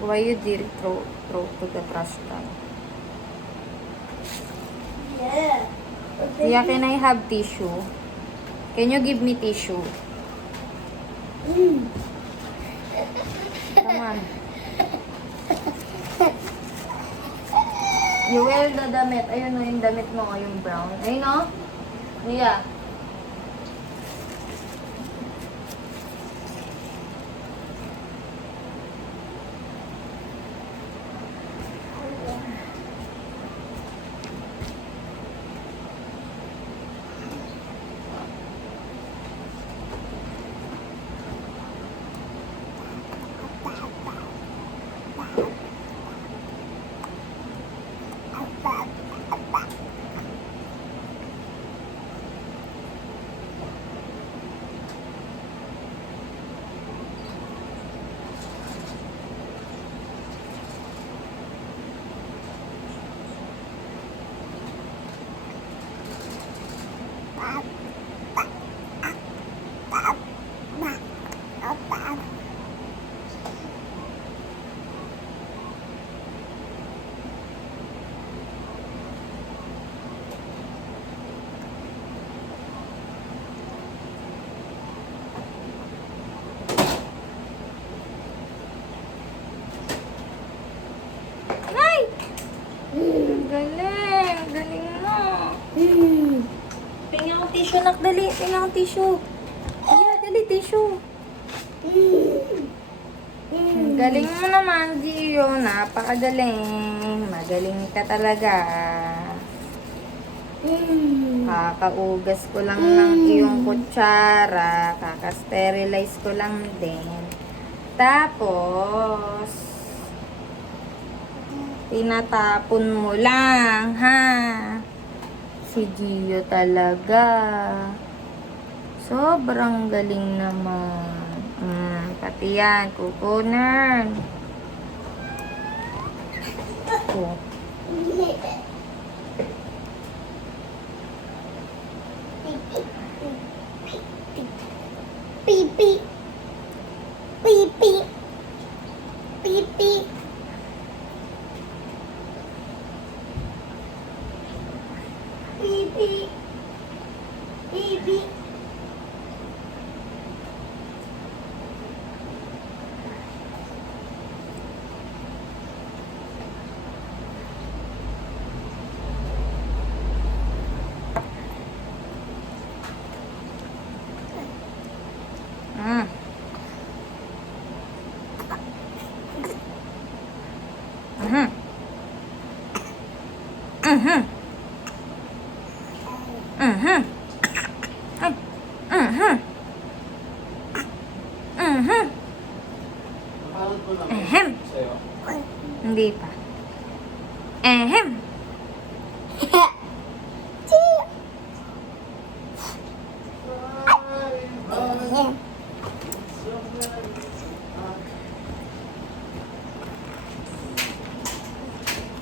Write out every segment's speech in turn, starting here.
Why you did throw to the trash can? Yeah. Zia, can I have tissue? Can you give me tissue? Come on. You wear the damit. Ayun o, yung damit mo, yung brown. Ayun o. Zia. Ay! Galing! Galing mo! Tingnan ko tissue, nak. Dali. Tingnan ko tissue. Dali, dali, tissue. Galing mo naman, Gio. Napakagaling. Magaling ka talaga. Kakaugas ko lang ng iyong kutsara. Kaka-sterilize ko lang din. Tapos, tinatapon mo lang, ha? Si Gio talaga. Sobrang galing naman. Pati yan, kukunan. Oh. Pipi. Pipi. Pipi. Pipi. Pipi. Mm. Mhm. Mhm. Mhm. Ay. Mhm. Mhm. Ahem. Hindi pa. Ahem.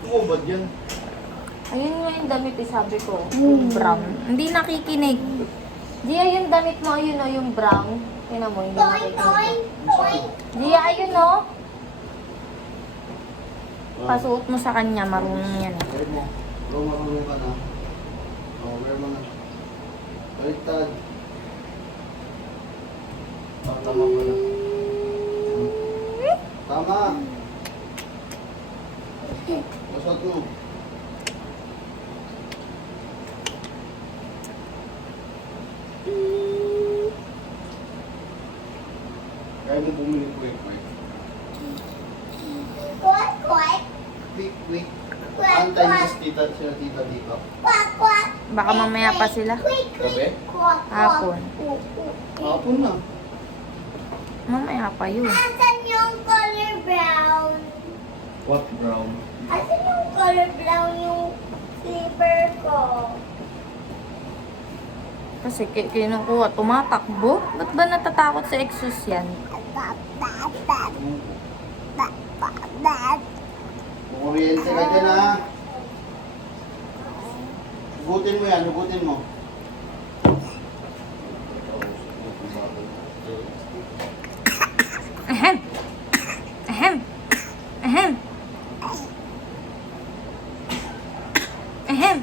Umubad yan. Ayun nga yung damit sabi ko. Yung brown. Hindi nakikinig. Gia, yung damit mo, ayun o, yung brown. Tingnan mo, hindi nakikinig. Gia, ayun o. Pasuot mo sa kanya, marunong yan. Wear mo. Bro, marunong ka na. Wear mo na. Baliktad. Tama ko na. Tama. Masot mo. Kaya mo bumili quick. Quack, quack. Quick. Quack, Antay niyo quack. si tita dito. Quack, quack. Baka mamaya pa sila. Quick, quick. Gabi? Quack, quack. Hapon. Hapon na. Mamaya pa yun. Asan yung color brown? What brown? Asan yung color brown yung slipper ko? Kasi kinukuha, tumatakbo. Ba't ba natatakot sa exhaust yan? Kukuryente ka dyan ha. Hugutin mo yan, hugutin mo. Ahem. Ahem. Ahem. Ahem.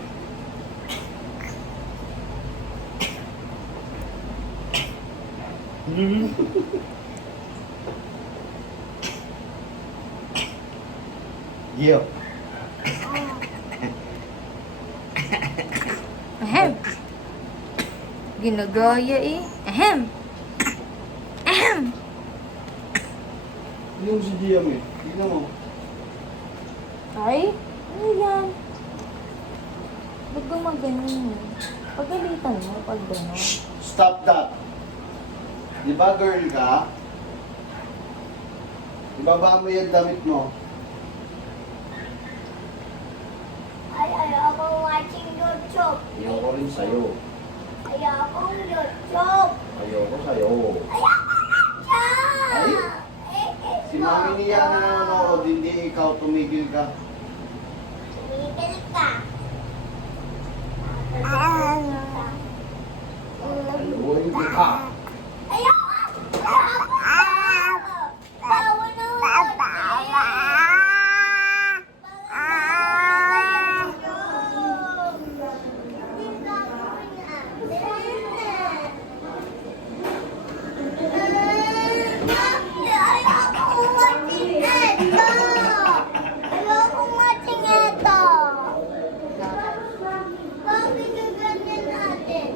Gio. Ahem. Ginagaya eh. Ahem. Ahem. Yung si Giam eh. Tignan mo. Ay, ano yan? Ba't gumaganon? Pagalitan mo, pag gano'n. Stop that. Di ba girl ka? Ibaba mo yung damit mo. Ay, ayoko watching YouTube. Ayoko rin sa'yo. Ayoko YouTube. Ayoko sa'yo. Ayoko Ay? YouTube. Si Mami niya na nanonood, hindi ikaw tumigil ka. Tumigil ka. Ayun ka. Ayoko! Ayoko! Tawa na Ayoko watching ito. Bakit gaganyan natin?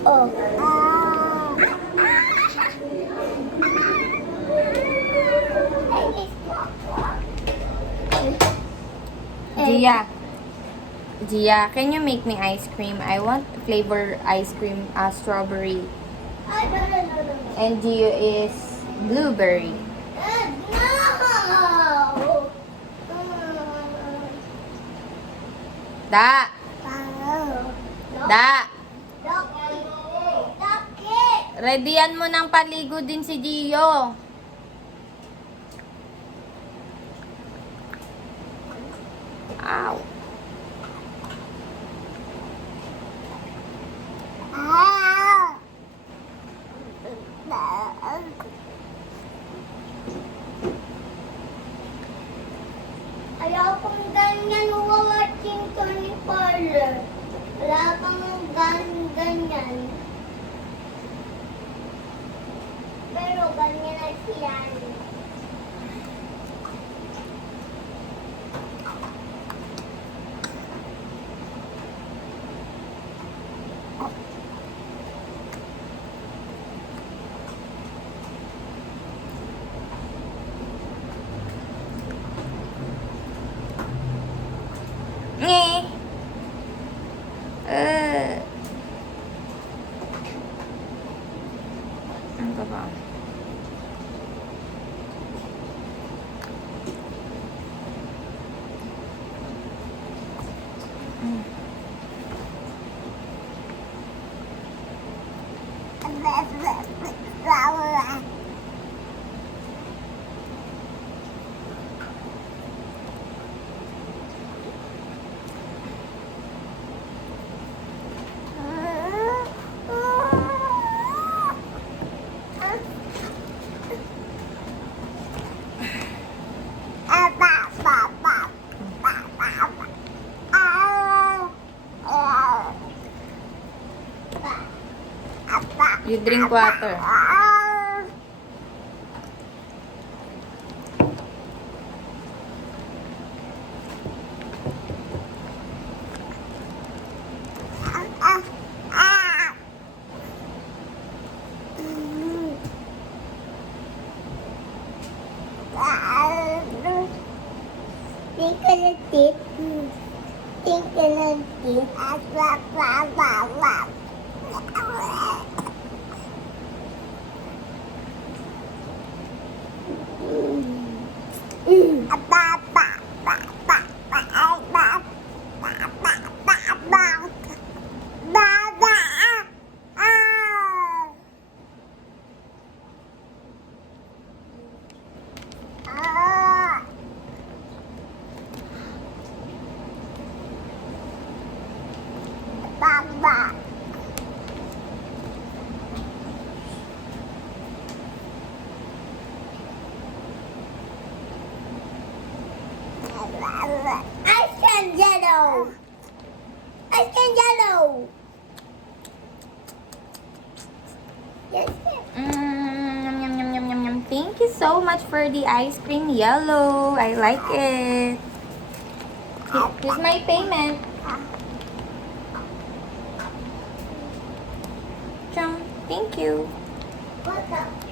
Oh. Gia. Gia, can you make me ice cream? I want flavor ice cream, strawberry. And Gio is blueberry. No! Da! Da! Readyan mo ng paligo din si Gio. Ow. Ayokong ganyan, watching Tony Parlor. Wala kang ganyan. Pero ganyan na siya. Nge. Ano ka ba? You drink water. Bye. Ice cream yellow. Ice cream yellow. Yes. Yum, yum, yum, yum, yum, yum. Thank you so much for the ice cream yellow. I like it. Here's my payment. Thank you. What's up?